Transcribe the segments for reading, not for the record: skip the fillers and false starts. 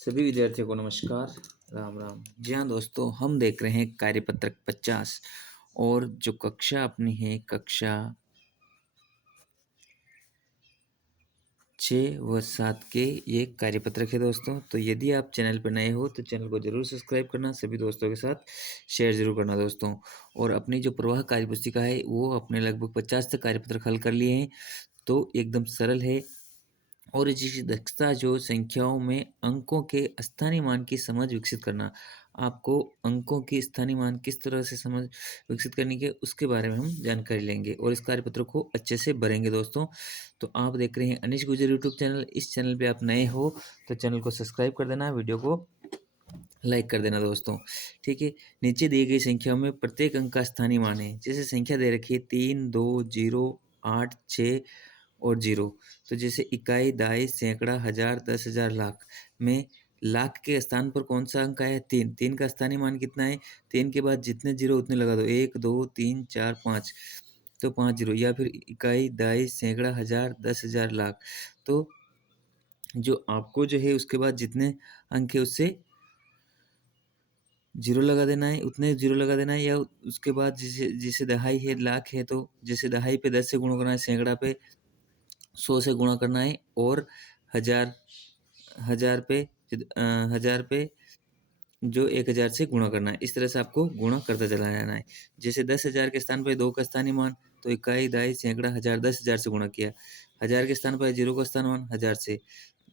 सभी विद्यार्थियों को नमस्कार। राम राम। जी हाँ दोस्तों, हम देख रहे हैं कार्यपत्रक 50 और जो कक्षा अपनी है कक्षा 6 व 7 के ये कार्यपत्रक है दोस्तों। तो यदि आप चैनल पर नए हो तो चैनल को जरूर सब्सक्राइब करना, सभी दोस्तों के साथ शेयर जरूर करना दोस्तों। और अपनी जो प्रवाह कार्यपुस्तिका है वो अपने लगभग 50 तक कार्यपत्रक हल कर लिए हैं। तो एकदम सरल है और जिसकी दक्षता जो संख्याओं में अंकों के स्थानीय मान की समझ विकसित करना। आपको अंकों की स्थानीय मान किस तरह से समझ विकसित करनी है उसके बारे में हम जानकारी लेंगे और इस कार्यपत्र को अच्छे से भरेंगे दोस्तों। तो आप देख रहे हैं अनिश गुजर यूट्यूब चैनल। इस चैनल पे आप नए हो तो चैनल को सब्सक्राइब कर देना, वीडियो को लाइक कर देना दोस्तों। ठीक है, नीचे दी गई संख्याओं में प्रत्येक अंक का स्थानीय मान है। जैसे संख्या दे रखी है 3, 2, 0, 8, 6 और 0। तो जैसे इकाई, दहाई, सैकड़ा, हजार, 10,000, लाख में लाख के स्थान पर कौन सा अंक आया? 3। 3 का स्थानीय मान कितना है? 3 के बाद जितने जीरो उतने लगा दो, 1, 2, 3, 4, 5, तो 5 जीरो। या फिर इकाई, दहाई, सैकड़ा, हजार, 10,000, लाख। तो जो आपको जो है उसके बाद जितने अंक है उससे जीरो लगा देना है, उतने जीरो लगा देना है। या उसके बाद जैसे जैसे दहाई है, लाख है, तो जैसे दहाई पे 10 से गुणा करना है, सैकड़ा पे 100 से गुणा करना है और हजार हजार पे हजार पे जो 1000 से गुणा करना है। इस तरह से आपको गुणा करता चला जाना है। जैसे 10,000 के स्थान पर 2 का स्थानीय मान, तो इकाई, दहाई, सैकड़ा, हजार, 10,000 से गुणा किया। हजार के स्थान पर 0 का स्थानीय मान 1000 से,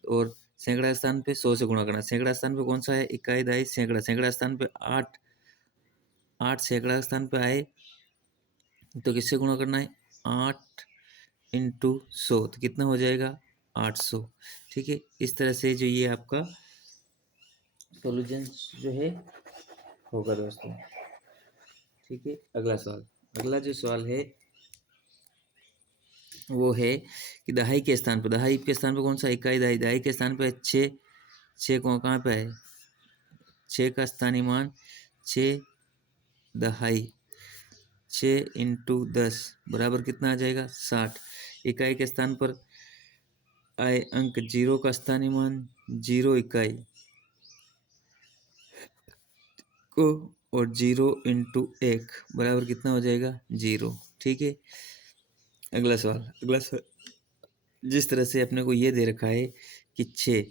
और सैकड़ा स्थान पे 100 से गुणा करना। सैकड़ा स्थान पे कौन सा है? इकाई, दहाई, सैकड़ा। सैकड़ा स्थान पे 8, 8 सैकड़ा स्थान पे आए तो किससे गुणा करना है? 8 इंटू 100, तो कितना हो जाएगा? 800। ठीक है, इस तरह से जो ये आपका सॉल्यूशन जो है होगा दोस्तों। ठीक है, अगला सवाल। अगला जो सवाल है वो है कि दहाई के स्थान पर, दहाई के स्थान पर कौन सा? इकाई, दहाई। दहाई के स्थान पर 6, 6 को कहाँ पे है? 6 का स्थानीय मान 6 दहाई, 6 इंटू 10 बराबर कितना आ जाएगा? 60। इकाई के स्थान पर आए अंक 0 का स्थानीय मान 0 इकाई को, और 0 इंटू 1 बराबर कितना हो जाएगा? 0। ठीक है, अगला सवाल। अगला सवाल जिस तरह से अपने को ये दे रखा है कि 6,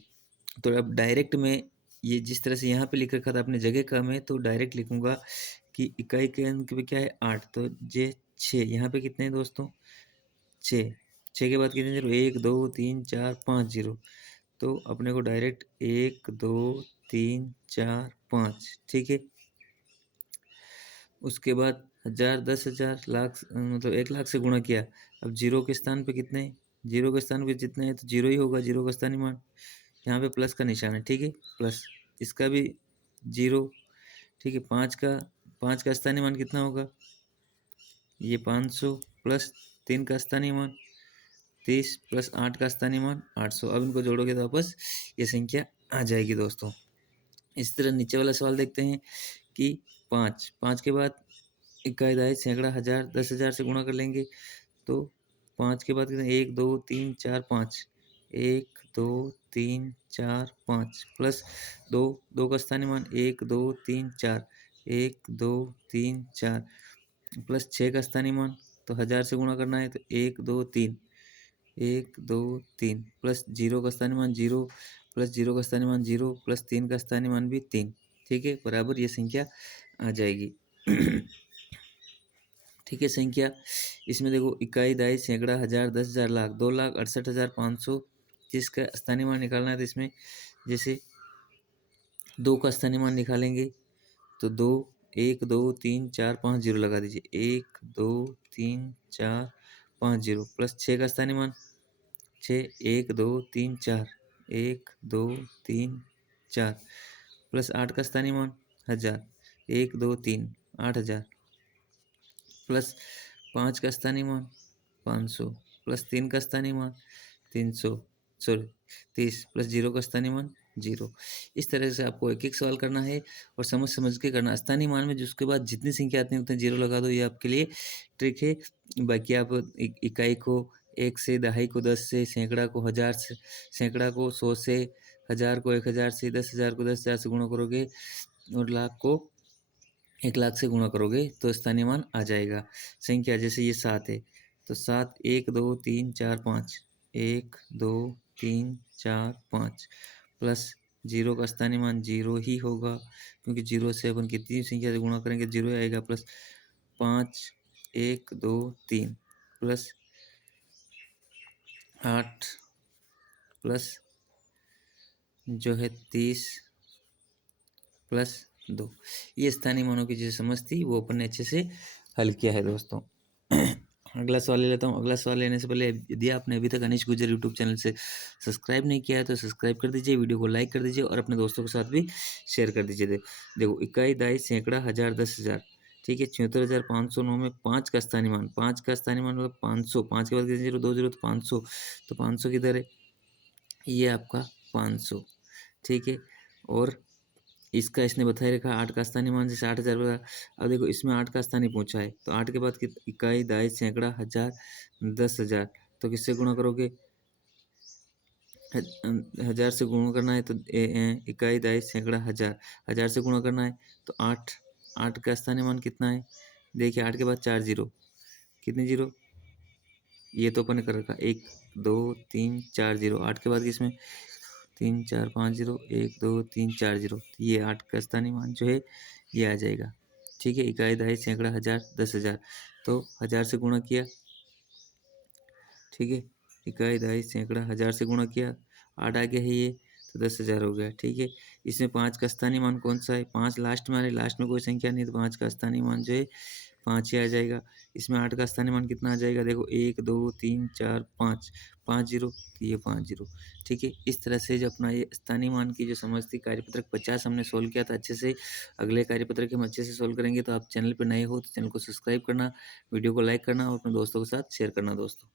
तो अब डायरेक्ट में ये जिस तरह से यहाँ पे लिख रखा था अपने जगह का, मैं तो डायरेक्ट लिखूंगा कि इकाई के अंक पे क्या है? 8, तो ये 6 यहाँ पे कितने हैं दोस्तों? 6। 6 के बाद कितने जीरो? 1, 2, 3, 4, 5 जीरो। तो अपने को डायरेक्ट 1, 2, 3, 4, 5। ठीक है, उसके बाद हजार, 10,000, लाख, मतलब 1,00,000 से गुणा किया। अब जीरो के स्थान पे कितने हैं? जीरो के स्थान पे जितने हैं तो जीरो ही होगा, जीरो का स्थानीय मान। यहाँ पे प्लस का निशान है। ठीक है, प्लस इसका भी जीरो। ठीक है, पाँच का स्थानीय मान कितना होगा? ये 500 प्लस 3 का स्थानीय मान 30 प्लस 8 का स्थानीय मान 800। अब इनको जोड़ोगे तो वापस ये संख्या आ जाएगी दोस्तों। इस तरह नीचे वाला सवाल देखते हैं कि 5, 5 के बाद इकाई, दहाई, सैकड़ा, हजार, 10,000 से गुणा कर लेंगे। तो 5 के बाद कितने? 1, 2, 3, 4, 5। 1, 2, 3, 4, 5 प्लस 2, 2 का स्थानीय मान 1, 2, 3, 4। 1, 2, 3, 4 प्लस 6 का स्थानीय मान, तो हजार से गुणा करना है, तो 1, 2, 3। 1, 2, 3 प्लस 0 का स्थानीय मान 0 प्लस 0 का स्थानीय मान 0 प्लस 3 का स्थानीय मान भी 3। ठीक है, बराबर ये संख्या आ जाएगी। ठीक है, संख्या इसमें देखो इकाई, दहाई, सैकड़ा, हजार, 10,000, लाख। 2,68,500 जिसका स्थानीय मान निकालना है। तो इसमें जैसे 2 का स्थानीय मान निकालेंगे तो 2, 1, 2, 3, 4, 5 जीरो लगा दीजिए। 1, 2, 3, 4, 5 जीरो प्लस 6 का स्थानीय मान 6, 1, 2, 3, 4। 1, 2, 3, 4 प्लस 8 का स्थानीय मान हजार। 1, 2, 3, 8,000 प्लस 5 का स्थानीय मान 500 प्लस 3 का स्थानीय मान 300, सॉरी 30 प्लस 0 का स्थानीय मान 0। इस तरह से आपको एक एक सवाल करना है और समझ समझ के करना। स्थानीय मान में जिसके बाद जितनी संख्या आती है उतने 0 लगा दो, ये आपके लिए ट्रिक है। बाकी आप इकाई को 1 से, दहाई को 10 से, सैकड़ा को 1000 से, सैकड़ा को 100 से, 1000 को 1000 से, 10,000 को 10,000 से गुणा करोगे और लाख को 1,00,000 से गुणा करोगे तो स्थानीय मान आ जाएगा। संख्या जैसे ये 7 है तो 7 1 2 3 4 5, 1 2 3 4 5 प्लस 0 का स्थानीय मान 0 ही होगा, क्योंकि 0 से अपन कितनी संख्या से गुणा करेंगे 0 ही आएगा। प्लस 5 1 2 3 प्लस 8 प्लस जो है 30 प्लस 2। ये स्थानीय मानों की जो समझ थी वो अपन ने अच्छे से हल किया है दोस्तों। अगला सवाल ले लेता हूँ। अगला सवाल लेने से पहले यदि आपने अभी तक अनीश गुर्जर यूट्यूब चैनल से सब्सक्राइब नहीं किया है तो सब्सक्राइब कर दीजिए, वीडियो को लाइक कर दीजिए और अपने दोस्तों के साथ भी शेयर कर दीजिए। देखो इकाई, दाई, सैकड़ा, हजार, 10,000, ठीक है। 74,509 में 5 का स्थानीय मान, 5 का स्थानीय मान मतलब 500, 5 के बाद कितने जीरो, 2 जीरो तो 500, तो 500 किधर है, ये आपका 500, ठीक है। और इसका इसने बताए रखा 8 का स्थानीय मान, जैसे 8,000 बता। अब देखो इसमें 8 का स्थानीय पूछा है तो 8 के बाद इकाई, दाई, सैकड़ा, हजार, 10,000, तो किससे गुणा करोगे, 1000 से गुणा करना है तो इकाई, दाई, सैकड़ा, हजार, 1000 से गुणा करना है तो 8, 8 का स्थानीय मान कितना है, देखिए 8 के बाद 4 जीरो, कितने जीरो, ये तो अपन ने कर रखा 1 2 3 4 जीरो, 8 के बाद किसमें 3 4 5 जीरो, 1 2 3 4 जीरो, ये 8 का स्थानीय मान जो है ये आ जाएगा, ठीक है। इकाई, दाई, सैकड़ा, हजार, 10,000, तो 1000 से गुणा किया, ठीक है। इकाई, दाई, सैकड़ा, हजार से गुणा किया, 8 आ गया है ये, तो 10,000 हो गया, ठीक है। इसमें 5 का स्थानीय मान कौन सा है, 5 लास्ट में आ रहा है, लास्ट में कोई संख्या नहीं तो 5 का स्थानीय मान जो है 5 ही आ जाएगा। इसमें 8 का स्थानीय मान कितना आ जाएगा, देखो 1 2 3 4 5, 5 जीरो, तो ये 5 जीरो, ठीक है। इस तरह से जो अपना ये स्थानीय मान की जो समझ थी, कार्यपत्रक 50 हमने सोल्व किया था अच्छे से। अगले कार्यपत्रक हम अच्छे से सोल्व करेंगे, तो आप चैनल पर नए हो तो चैनल को सब्सक्राइब करना, वीडियो को लाइक करना और अपने दोस्तों के साथ शेयर करना दोस्तों।